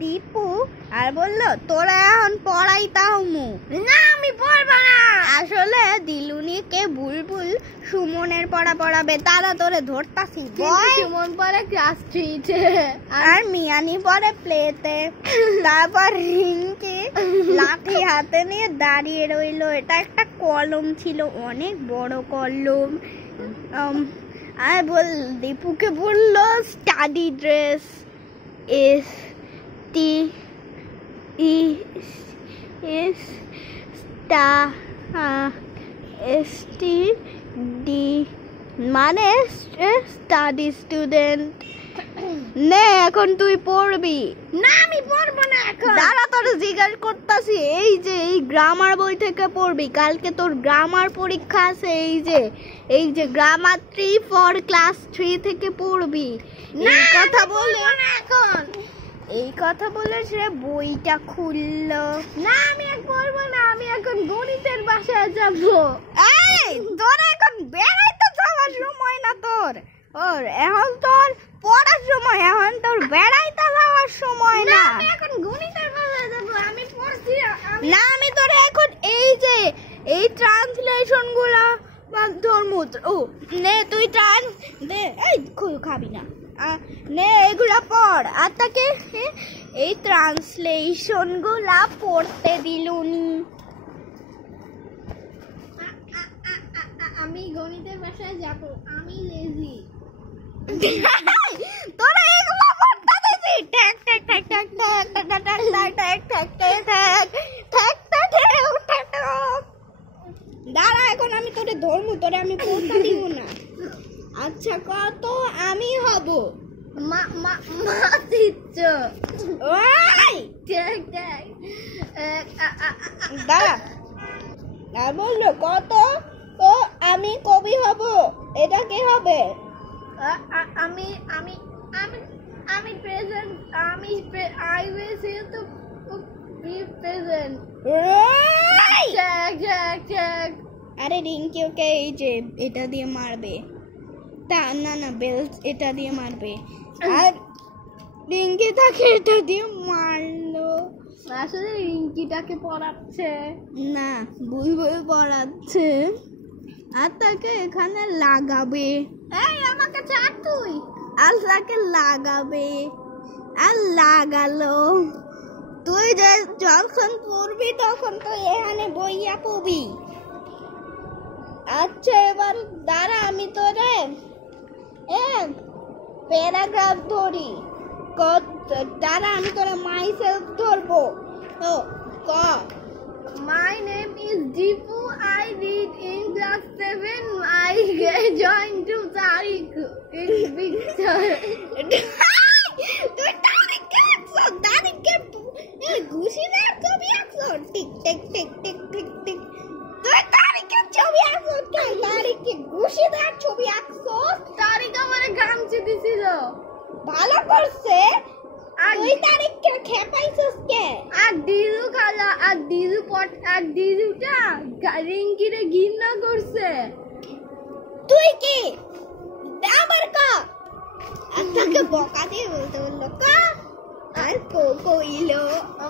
দীপু আর বললো তোরা এখন পড়াইতামু না আমি পড়বো না। আসলে দিলুনিকে বুলবুল সুমনের পড়া পড়াবে, তারা তোরে ধরতাছি। সুমন পড়ে ক্লাস 3-তে আর মিয়ানি পড়ে প্লেতে। তারপর রিঙ্কি লাঠি হাতে নিয়ে দাঁড়িয়ে রইলো। এটা একটা কলম ছিল, অনেক বড় কলম। আর দীপুকে বললো স্টাডি ড্রেস মানে স্টাডি স্টুডেন্ট। নে এখন তুই পড়বি। না আমি পড়বো না এখন। দাঁড়া তোর জিজ্ঞাসা করতাছি, এই যে এই গ্রামার বই থেকে পড়বি, কালকে তোর গ্রামার পরীক্ষা আছে। এই যে গ্রামার 3 ফর ক্লাস 3 থেকে পড়বি। না কথা বলে না এখন। এই কথা বলে সে বইটা খুললো। না আমি আর পড়বো না, আমি এখন গণিতের বাসায় যাবো। এই তোর এখন বেড়াইতে যাওয়ার সময় না তোর, এখন তোর পড়ার সময়, এখন তোর বেড়াইতে যাওয়ার সময় না। আমি এখন গণিতের বাসায় যাবো, আমি পড়ছি না। আমি তোর এখন এই যে এই ট্রান্সলেশন গুলা নে তুই এই খাবি না, নে এগুলা পড়। আর তাকে এই ট্রান্সলেশন গুলা পড়তে দিলুনি। আমি গণিতের বাসায় যাবো, আমি লেজি। তোরা এগুলা পড়তে দিছি। ট্যাক ট্যাক ট্যাক ট্যাক ট্যাক ট্যাক ট্যাক ট্যাক ট্যাক ট্যাক ট্যাক। দাঁড়া এখন আমি তোরে ধরমু, তোরে আমি পড়তে দিব না। আচ্ছা কত আমি হব? দিচ্ছ দাঁড়া আর বললো কত তো আমি কবি হব। এটা কি হবে? আমি আমি আমি আমি present, I will see to be present. আরে রিঙ্কি ওকে এই যে এটা দিয়ে মারবে। না বেল্ট এটা দিয়ে মারবে। আর রিঙ্কি তাকে এটা দিয়ে মারলো। আসলে রিঙ্কিটাকে পড়াচ্ছে না, বুলবুল পড়াচ্ছে। আর তাকে এখানে লাগাবে। এই আমাকে ছাড় তুই। আর তাকে লাগাবে। আর লাগালো। তুই যে যখন পড়বি তখন তো এখানে বইয়া পড়বি। আচ্ছা এবার দাঁড়া, আমি তোরে প্যারাগ্রাফ ধরি। দাঁড়া আমি তোরে মাইসেলফ ধরবো। ক My name is Deepu. I read in class 7. I joined to Tariq in Victor. তুই তারিখকে একশো, তারিখকে ঘুষিদার ছবি একশো। Tick tick tick tick tick tick. তুই তারিখের ছবি একশো, তারিখকে ঘুষিদার ছবি একশো। তারিক আমারে গামছি দিছিল। ভালো করছে। তুই তারিখকে খেপাইছিস কে? আর দিলু খালা আর দিলু আর দিলুটা রিঙ্কিরে ঘৃণা করছে। তুই কি আবার ক? আপনাকে বকা দিয়ে বলতে বললো ক। আর কইলো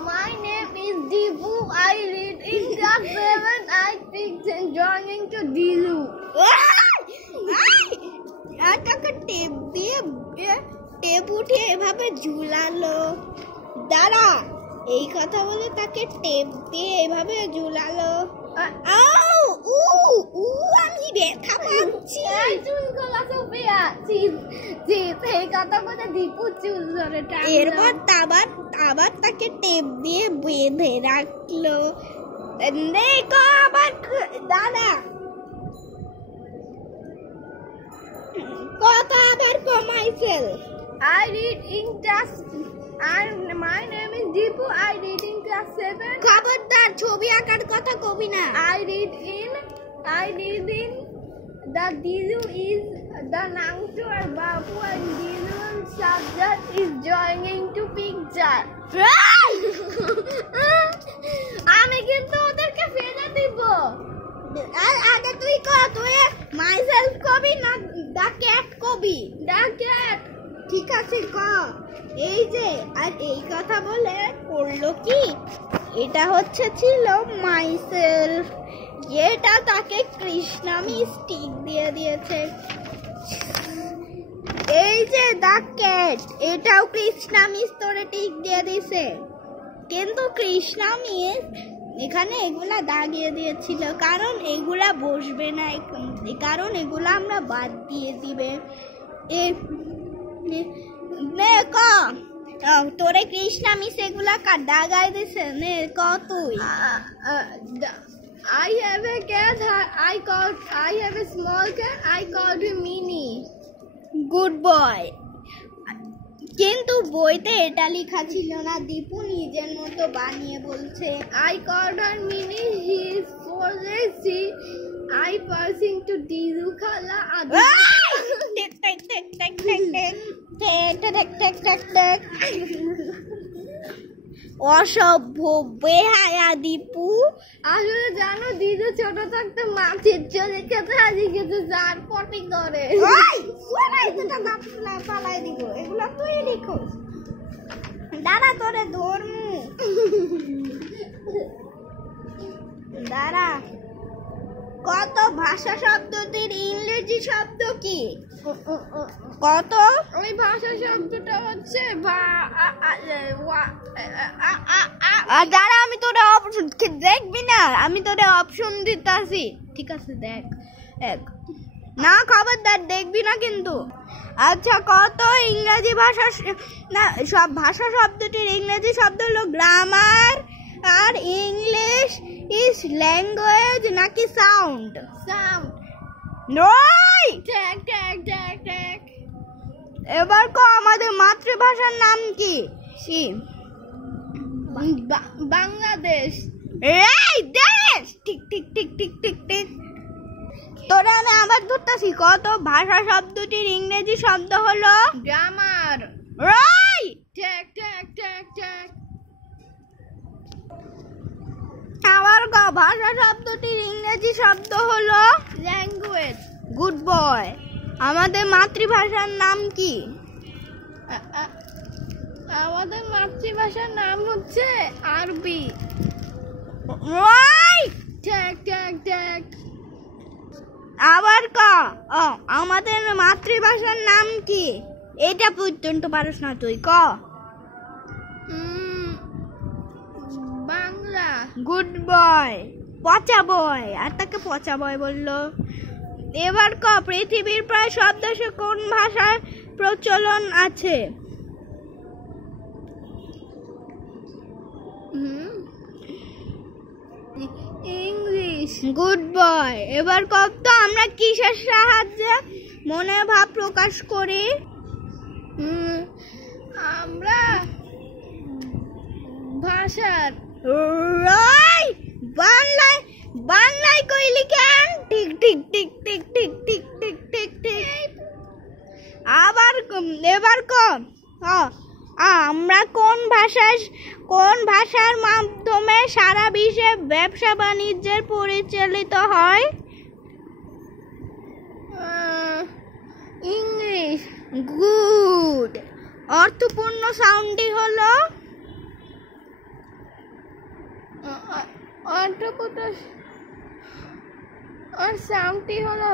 My name is Deepu. I read in class 7. I think joining to Dilu. আর তাকে টেপ দিয়ে টেপ উঠে এভাবে ঝুলালো। দাঁড়া এই কথা বলে তাকে টেপ দিয়ে এভাবে ঝুলালো। আমি ব্যথা পাচ্ছি। চুলগুলো সোফিয়া এই কথা বলে দীপু চুল ধরে এরপর আবার তাকে টেপ দিয়ে বেঁধে রাখলো। আবার দাঁড়া কথা আবার কমাইছিল। I read in class. My name is Deepu. I read in class 7. খবরদার ছবি আঁকার কথা কবি না। I read in the Dilu is the Nangtu and Babu and Dilu and Sabjat is joining to picture. আমি কিন্তু ওদেরকে ফেলে দিব। আগে তুই ক, তুই মাইসেলফ কবি না দা ক্যাট কবি? দা ক্যাট। ঠিক আছে ক। এই যে আর এই কথা কি, এটা ছিল মাইসেলফ, যেটা তাকে কৃষ্ণামি স্টিক দিয়ে দিয়েছে। এই যে দ্য ক্যাট, এটাও কৃষ্ণামি স্তরে টিক দিয়ে দিছে, কিন্তু কৃষ্ণামি এখানে এগুলা দাগিয়ে দিয়েছিল কারণ এগুলা বসবে না, কারণ এগুলা আমরা বাদ দিয়ে দিবে। তোরে কৃষ্ণামি সেগুলা দাগাই দিছে, নে ক তুই। I have a cat. I have a small cat. I called him Minnie. Good boy. কিন্তু বইতে এটা লেখা ছিল না, দীপু নিজের মতো বানিয়ে বলছে। I called her Minnie. He is 4 days. I passing to Dizu Khala. Take take take take take take take take take take. অসভ্য বেহায়া দীপু। আসলে জানো দিদু ছোট থাকতে মাছের চলে খেতে হারিয়ে গেছে, যার পটি করে। পালাই দিব, এগুলা তুই লিখোস। দাঁড়া তোরে ধর্মু, দাঁড়া। কত ভাষা শব্দটির ইংরেজি শব্দ কি? কত? ওই ভাষা শব্দটা হচ্ছে দাঁড়া, আমি তোরে অপশন দেখবি না, আমি তোরে অপশন দিতাছি। ঠিক আছে দেখ, এক না খবরদার দেখবি না কিন্তু। আচ্ছা, কত ইংরেজি ভাষা, না সব ভাষা শব্দটির ইংরেজি শব্দ হলো গ্রামার, আর ইংলিশ ইজ ল্যাঙ্গুয়েজ নাকি সাউন্ড? সাউন্ড। নয়, ট্যাগ ট্যাগ ট্যাগ ট্যাগ। এবার কো আমাদের মাতৃভাষার নাম কি? বাংলাদেশ। এই দেশ। ঠিক ঠিক ঠিক ঠিক ঠিক ঠিক। তোরে আমি আবার ধরতেছি, কত ভাষা শব্দটির ইংরেজি শব্দ হলো grammar. Right. Tag tag tag tag. আবার ভাষা শব্দটির ইংরেজি শব্দ হলো ল্যাঙ্গুয়েজ। Good boy. আমাদের মাতৃভাষার নাম কি? আমাদের মাতৃভাষার নাম হচ্ছে আরবি। রাইট। Tag tag tag. আবার আমাদের মাতৃভাষার নাম কি? এটা পর্যন্ত পারস না তুই, ক। বাংলা। Good boy. পচা বয়, আর তাকে পচা বয় বললো। এবার পৃথিবীর প্রায় সব দেশে কোন ভাষার প্রচলন আছে? ইংলিশ। Good boy. এবার তো আমরা কিসের সাহায্যে মনের ভাব প্রকাশ করি? আমরা ভাষার। রাইট। বাংলায়, বাংলায় কইলি কেন? ঠিক ঠিক ঠিক ঠিক ঠিক ঠিক ঠিক ঠিক ঠিক। আবার এবার আমরা কোন ভাষার মাধ্যমে সারা বিশ্বে ব্যবসা বাণিজ্যের পরিচালিত হয়? ইংলিশ। গুড। অর্থপূর্ণ সাউন্ডটি হলো অর্থপূর্ণ আর সাউন্ডটি হলো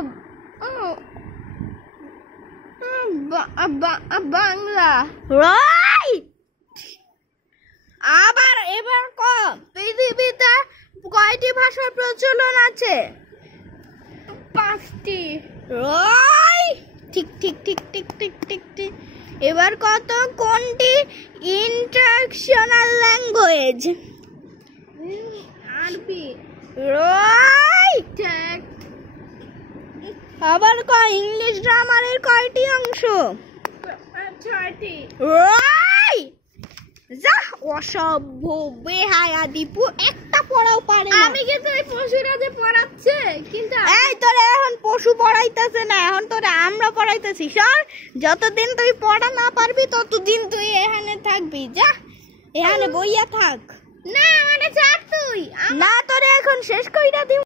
বাংলা। রাইট। আবার এবার পৃথিবীতে কয়টি ভাষার প্রচলন আছে? 5টি। রাইট। ঠিক ঠিক ঠিক ঠিক ঠিক ঠিক ঠিক। এবার কোনটি ইন্টারন্যাশনাল ল্যাঙ্গুয়েজ? আরবি। রাইট। ট্যাগ। আবার ইংলিশ গ্রামারের কয়টি অংশ? 6টি। রাইট। যা অসভ্য বেহায়া দীপু, একটা পড়াও পারে না। আমি কিন্তু এই পশুরা যে পড়াচ্ছে, কিন্তু এই তোরে এখন পশু পড়াইতেছে না, এখন তোরে আমরা পড়াইতেছি। সর, যতদিন তুই পড়া না পারবি ততদিন তুই এখানে থাকবি। যা এখানে বইয়া থাক। না মানে ছাড় তুই। না তোরে এখন শেষ কইরা দিব।